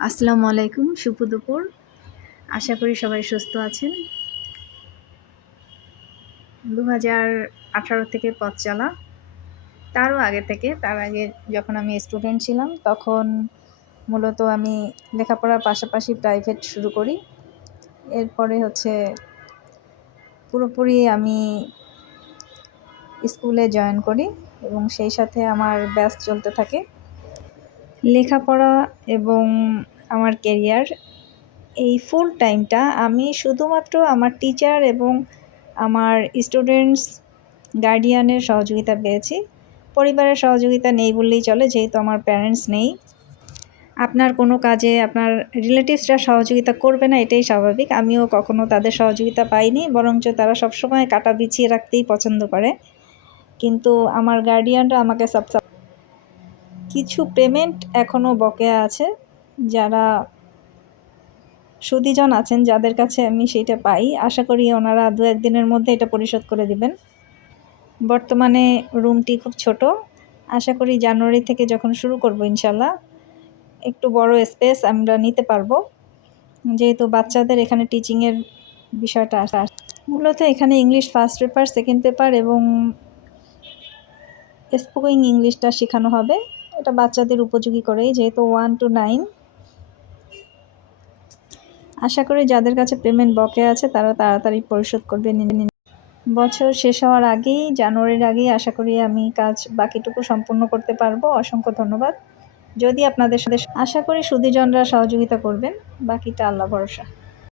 আসসালামু আলাইকুম, শুভ দুপুর। আশা করি সবাই সুস্থ আছেন। দু হাজার আঠারো থেকে পথ চলা তারও আগে থেকে, তার আগে যখন আমি স্টুডেন্ট ছিলাম, তখন মূলত আমি লেখাপড়ার পাশাপাশি প্রাইভেট শুরু করি। এরপরে হচ্ছে পুরোপুরি আমি স্কুলে জয়েন করি এবং সেই সাথে আমার ব্যাস চলতে থাকে। লেখাপড়া এবং আমার কেরিয়ার এই ফুল টাইমটা আমি শুধুমাত্র আমার টিচার এবং আমার স্টুডেন্টস গার্ডিয়ানের সহযোগিতা পেয়েছি। পরিবারের সহযোগিতা নেই বললেই চলে, যেহেতু আমার প্যারেন্টস নেই। আপনার কোনো কাজে আপনার রিলেটিভসরা সহযোগিতা করবে না, এটাই স্বাভাবিক। আমিও কখনো তাদের সহযোগিতা পাইনি, বরঞ্চ তারা সবসময় কাটা বিছিয়ে রাখতেই পছন্দ করে। কিন্তু আমার গার্ডিয়ানরা আমাকে সব কিছু পেমেন্ট এখনও বকেয়া আছে। যারা সুদীজন আছেন, যাদের কাছে আমি সেইটা পাই, আশা করি ওনারা দু একদিনের মধ্যে এটা পরিশোধ করে দিবেন। বর্তমানে রুমটি খুব ছোট। আশা করি জানুয়ারি থেকে যখন শুরু করব ইনশাল্লাহ একটু বড় স্পেস আমরা নিতে পারব। যেহেতু বাচ্চাদের এখানে টিচিংয়ের বিষয়টা আসা মূলত এখানে English first paper, second paper এবং স্পোকিং ইংলিশটা শেখানো হবে। এটা বাচ্চাদের উপযোগী করেই যেহেতু ওয়ান টু নাইন আশা করি যাদের কাছে পেমেন্ট বকে আছে, তারা তাড়াতাড়ি পরিশোধ করবে বছর শেষ হওয়ার আগেই, জানুয়ারির আগেই আশা করি আমি কাজ বাকিটুকু সম্পূর্ণ করতে পারব। অসংখ্য ধন্যবাদ। যদি আপনাদের সাথে আশা করি সুদীজনরা সহযোগিতা করবেন। বাকিটা আল্লাহ ভরসা।